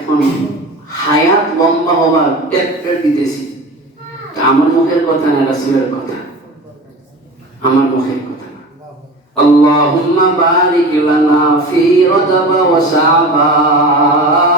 এখন হায়াত লম্বা হবার ট্যাপটা দিতেছি তা আমার মুখের কথা না রাসুলের কথা আমার মুখের কথা না اللهم بارك لنا في رجب وشعبان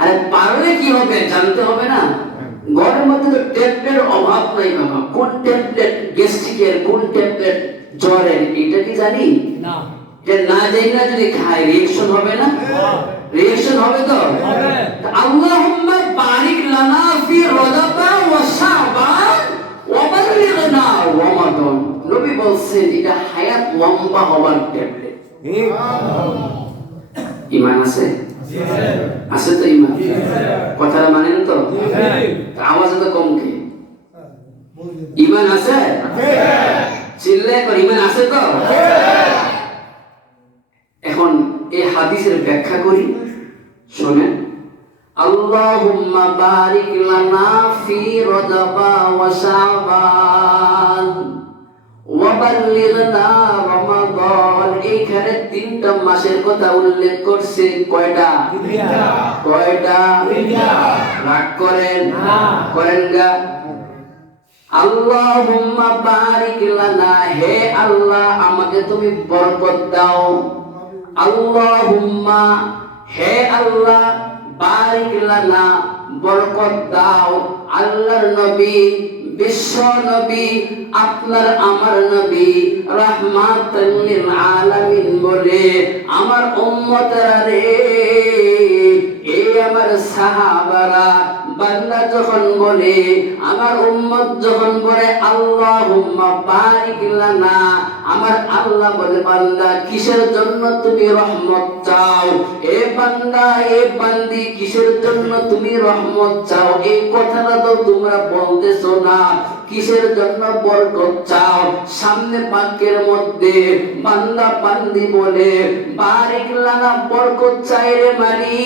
আরে পারলে কি হবে? জানতে হবে না। ঘরের মধ্যে তো ট্যাবলেটের অভাব নাই বাবা। কোন ট্যাবলেট গ্যাস্ট্রিকের কোন ট্যাবলেট জ্বরের এটা কি জানি? না। এটা না জানি না যদি খাই রিয়েকশন হবে না? রিয়েকশন হবে তো? আল্লাহুম্মা বারিক লানা ফি রজাবা ওয়া শাবান ওয়া বাল্লিগনা রমাদান নবী বলছেন এটা হায়াত লম্বা হওয়ার ট্যাবলেট ইমান আছে? আছে তো ইমান? কথাটা মানেন তো? আওয়াজ তো কম কে? ইমান আছে? চিল্লে কর ইমান আছে তো? এখন এই হাদিসের ব্যাখ্যা করি। শোনেন। আল্লাহুম্মা বারিক লানা ফি রজাবা ওয়া শাবান ওয়া বাল্লিগনা তিনটা মাসের কথা উল্লেখ করছে কয়টা? কয়টা? রাগ করেন। না। করেন গা। আল্লাহুম্মা বারিক লানা। হে আল্লাহ আমাকে তুমি বরকত দাও। আল্লাহুম্মা হে আল্লাহ বারিক লানা বরকত দাও। আল্লাহর নবী বিশ্ব নবী, আপনার আমার নবী রহমাতুল আলামিন বলে, আমার উম্মতরা রে, এই আমার সাহাবারা, বান্দা যখন বলে, আমার উম্মত যখন বলে, আল্লাহুম্মা বারিক লানা আমার আল্লাহ বলে, বান্দা, কিসের জন্য তুমি রহমত চাও? এ বান্দা, এ বান্দি, কিসের জন্য তুমি রহমত চাও? এই কথাটা তো তোমরা বলতেছো না। কিসের জন্য বরকত চাও? সামনে বাক্যের মধ্যে বান্দা বান্দি বলে, বারিক লানা বরকত চাই রে মারি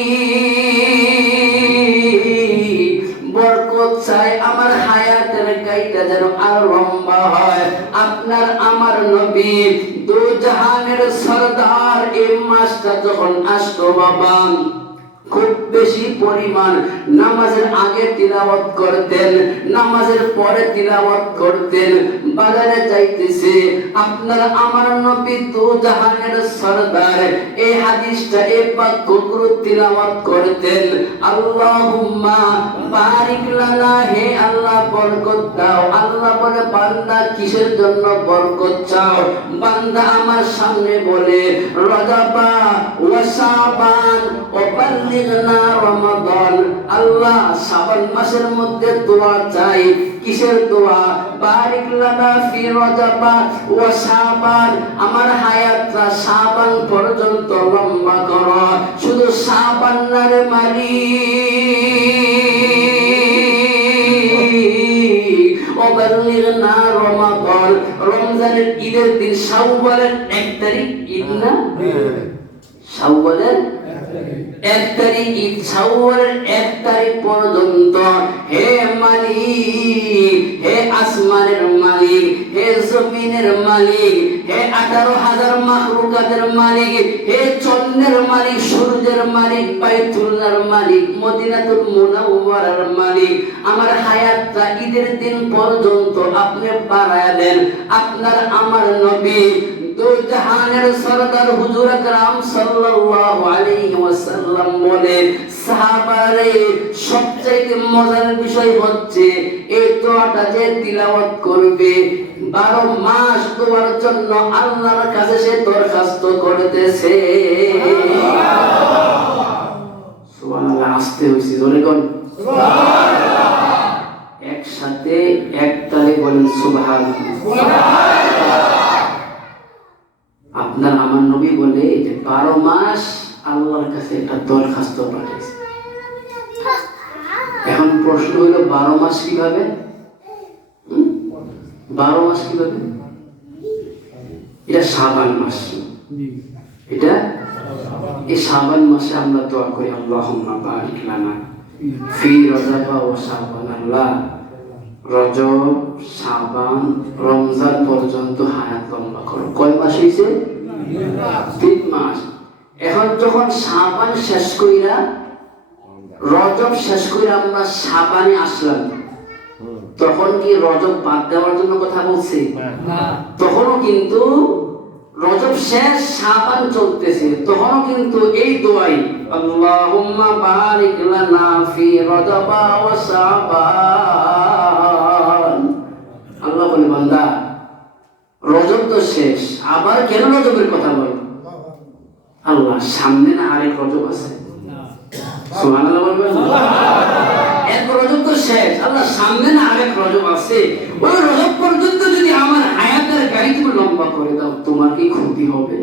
চাই আমার হায়াতের কাইটা যেন আর লম্বা হয়। আপনার আমার নবী দু জাহানের সরদার এই মাসটা যখন আসতো বাবা, খুব বেশি পরিমাণ নামাজের আগে তিলাওয়াত করতেন, নামাজের পরে তিলাওয়াত করতেন। বাজারে যাইতেছে। আপনার, আমার নবী দু জাহানের সরদার। এই হাদিসটা এই বাক্যগুলো তিলাওয়াত করতেন। আল্লাহুম্মা বারিক লানা, হে আল্লাহ বরকত দাও। আল্লাহ বলে, বান্দা কিসের জন্য বরকত চাও? বান্দা আমার সামনে বলে, রজাবা ওয়া শাবান ও বাল্লিগনা রমাদান। আল্লাহ শাবান মাসের মধ্যে দোয়া চাই। কিসের দোয়া? বারিক লানা ফি রজাবা ওয়া শাবান। আমার হায়াতটা শাবান পর্যন্ত লম্বা করো। শুধু শাবান না রে মালিক অবাল্লিগনা রমাদান। রমজানের ঈদের দিন শাওয়ালের এক তারিখ ঈদ না? শাওয়ালের এক তারিখ ঈদ। এক তারিখ পর্যন্ত। হে মালিক। আসমানের মালিক, হে জমিনের মালিক, হে আঠারো হাজার মাহরুকাদের মালিক, হে চন্দ্রের মালিক, সূর্যের মালিক, বাইতুল্লাহর মালিক, মদিনাতুল মুনাওয়ারার মালিক। আমার হায়াতটা ঈদের দিন পর্যন্ত আপনি বাড়ায় দেন। আপনার আমার নবী দু জাহানের সরদার হুজুর আকরাম সাল্লাল্লাহু আলাইহি ওয়াসাল্লাম সাহাবারে সবচেয়ে মজার বিষয় হচ্ছে এই দোয়াটা যে তিলাওয়াত করবে বারো মাস দোয়ার জন্য আল্লাহর কাছে সে দরখাস্ত করতেছে। সুবহানাল্লাহ আসতে হইছে জোরে কোন। একসাথে এক তালে বলেন সুবহানাল্লাহ। আপনার আমার নবী বলে যে বারো মাস আল্লাহর কাছে একটা দরখাস্ত পাঠিয়েছে। এখন প্রশ্ন হইল বারো মাস কীভাবে? বারো মাস কীভাবে? এটা সাবান মাস। এটা? এই সাবান মাসে আমরা দোয়া করি আল্লাহ বারিক লানা ফি রজব ও শাবান আল্লাহ। রজব সাবান রমজান পর্যন্ত হায়াত লম্বা করো। কয় মাস হইছে? তিন মাস। এখন যখন শাবান শেষ কইরা রজব শেষ কইরা আমরা শাবানে আসলাম তখন কি রজব বাদ দেওয়ার জন্য কথা বলছি? তখনও কিন্তু রজব শেষ শাবান চলতেছে। তখনও কিন্তু এই দোয়াই আল্লাহুম্মা বারিক লানা ফি রজবা ওয়া শাবান আল্লাহ বলে বান্দা রজব তো শেষ। আবার কেন রজবের কথা বল? আল্লাহ সামনে না আরেক রজব আছে? এক রজব তো শেষ। আল্লাহ সামনে না আরেক রজব আছে? ওই রজব পর্যন্ত যদি আমার হায়াতের গাড়ি তুমি লম্বা করে দাও তোমার কি ক্ষতি হবে?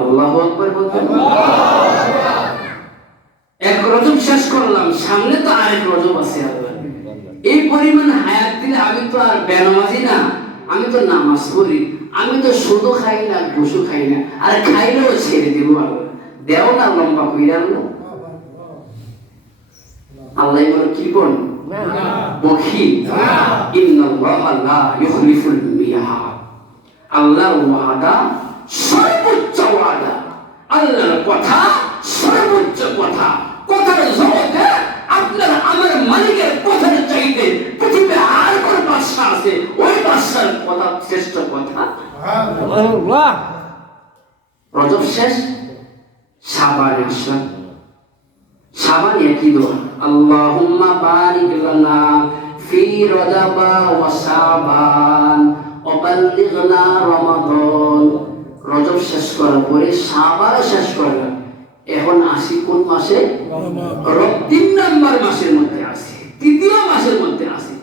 আল্লাহ আকবার এক রজব শেষ করলাম। সামনে তো আরেক রজব আছে আল্লাহ। এই পরিমাণ হায়াত দিলে আমি তো আর বেনামাজি না। আমি তো নামাজ পড়ি আমি তো শুধু খাই না ঘুষু খাই না, আর খাইলেও ছেড়ে দিব আল্লাহ দেও না লম্বা কইরা আল্লাহ আল্লাহ কি বখি ইন্নাল্লাহ লা ইখলিফুল মিয়াদ আল্লাহর ওয়াদা সর্বোচ্চ ওয়াদা। আল্লাহর কথা সর্বোচ্চ কথা। কথার রজব শেষ? সাবান আসলাম সাবান একই দোয়া? আল্লাহুম্মা বারিক লানা ফি রজাবা ওয়া শাবান ওয়া রমাদান। রজব শেষ করার পরে সাবান শেষ করলাম এখন আসি কোন মাসে? রব তিন নাম্বার মাসের মধ্যে আসি তৃতীয় মাসের মধ্যে আসি।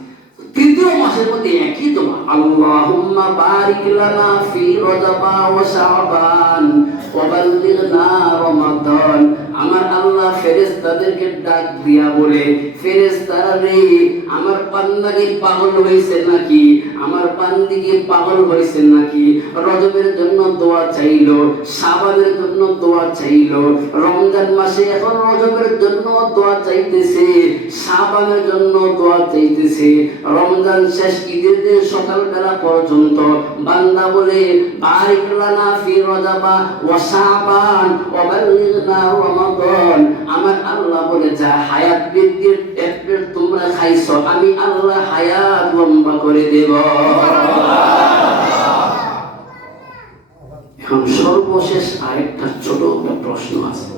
একই بارك لنا في رجب وشعبان وبلغنا রমাদান। আমার আল্লাহ ফেরেস্তাদেরকে ডাক দিয়া বলে ফেরেস্তারা নেই আমার পান্নারি পাগল হয়েছে নাকি? আমার বান্দি কি পাগল হয়েছে নাকি? রজবের জন্য দোয়া চাইলো শাবানের জন্য দোয়া চাইলো, রমজান মাসে এখন রজবের জন্য দোয়া চাইতেছে শাবানের জন্য দোয়া চাইতেছে। রমজান শেষ ঈদের দিন সকালবেলা পর্যন্ত বান্দা বলে, বারিক লানা ফি রজাবা রমাদান। আমার আল্লাহ বলে, যা হায়াত বৃদ্ধির ট্যাবলেট তোমরা খাইছো, আমি আল্লাহ হায়াত লম্বা করে দেব। এখন সর্বশেষ আরেকটা ছোট একটা প্রশ্ন আছে।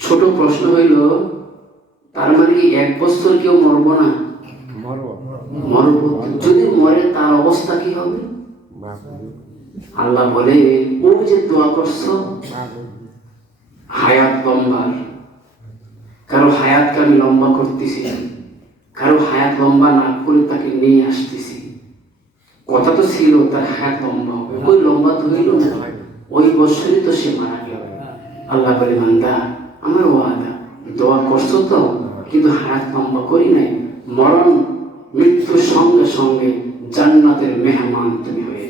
ছোট প্রশ্ন হইল তার মানে কি এক বছর কেউ মরবো না? মরব। যদি মরে তার অবস্থা কি হবে? আল্লাহ বলে ও যে দোয়া করছ হায়াত লম্বার কারও হায়াতকে আমি লম্বা করতেছি কারও হায়াত লম্বা না করে তাকে নিয়ে আসতেছি। কথা তো ছিল তার হায়াত লম্বা হবে ওই লম্বা তো হইল না। ওই বছরই তো সে মারা গেল। আল্লাহ বলে বান্দা আমার ওয়াদা দোয়া করছ তো কিন্তু হায়াত লম্বা করি নাই। মরণ মৃত্যুর সঙ্গে সঙ্গে জান্নাতের মেহমান তুমি হয়ে